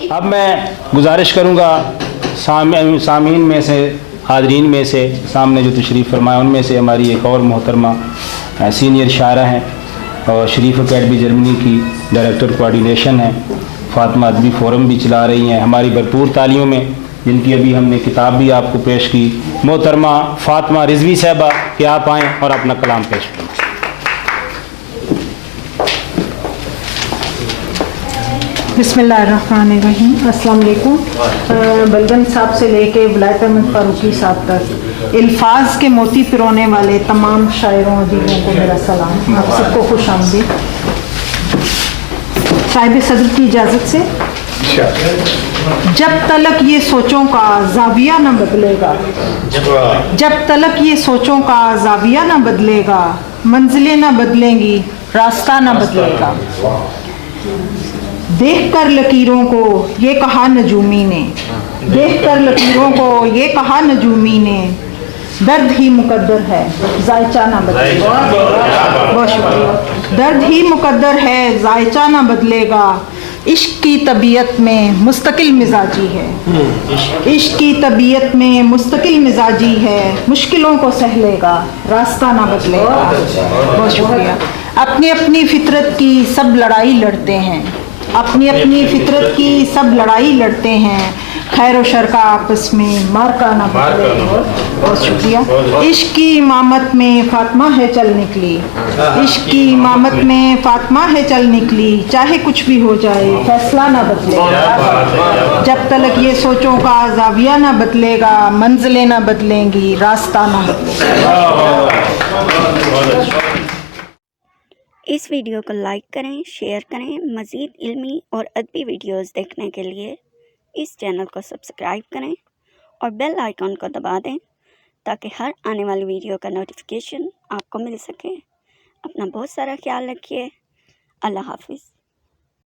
اب میں گزارش کروں گا سامعین میں سے، حاضرین میں سے، سامنے جو تشریف فرمائے ان میں سے ہماری ایک اور محترمہ سینئر شاعرہ ہیں اور شریف اکیڈمی جرمنی کی ڈائریکٹر کوآرڈینیشن ہیں، فاطمہ ادبی فورم بھی چلا رہی ہیں ہماری بھرپور تعلیموں میں، جن کی ابھی ہم نے کتاب بھی آپ کو پیش کی، محترمہ فاطمہ رضوی صاحبہ کہ آپ آئیں اور اپنا کلام پیش کریں۔ بسم اللہ الرحمن الرحیم۔ السلام علیکم۔ بلگن صاحب سے لے کے ولایت احمد فاروقی صاحب تک الفاظ کے موتی پرونے والے تمام شاعروں ادیبوں کو میرا سلام، آپ سب کو خوش آمدید۔ صاحب صدر کی اجازت سے، جب تلک یہ سوچوں کا زاویہ نہ بدلے گا، جب تلک یہ سوچوں کا زاویہ نہ بدلے گا، منزلیں نہ بدلیں گی، راستہ نہ بدلے گا۔ دیکھ کر لکیروں کو یہ کہا نجومی نے، دیکھ کر لکیروں کو یہ کہا نجومی نے، درد ہی مقدر ہے ذائچہ نہ بدلے گا۔ بہت شکریہ۔ درد ہی مقدر ہے ذائچہ نہ بدلے گا، عشق کی طبیعت میں مستقل مزاجی ہے، عشق کی طبیعت میں مستقل مزاجی ہے، مشکلوں کو سہ لے گا، راستہ نہ بدلے گا۔ بہت شکریہ۔ اپنی اپنی فطرت کی سب لڑائی لڑتے ہیں، اپنی اپنی فطرت کی سب لڑائی لڑتے ہیں، خیر و شر کا آپس میں مارکا نہ بدلے گا۔ بہت شکریہ۔ عشق کی امامت میں فاطمہ ہے چل نکلی، عشق کی امامت میں فاطمہ ہے چل نکلی، چاہے کچھ بھی ہو جائے فیصلہ نہ بدلے گا، جب تلک یہ سوچوں کا زاویہ نہ بدلے گا، منزلیں نہ بدلیں گی، راستہ نہ بدلے گا۔ اس ویڈیو کو لائک کریں، شیئر کریں۔ مزید علمی اور ادبی ویڈیوز دیکھنے کے لیے اس چینل کو سبسکرائب کریں اور بیل آئیکن کو دبا دیں تاکہ ہر آنے والی ویڈیو کا نوٹیفیکیشن آپ کو مل سکے۔ اپنا بہت سارا خیال رکھیے۔ اللہ حافظ۔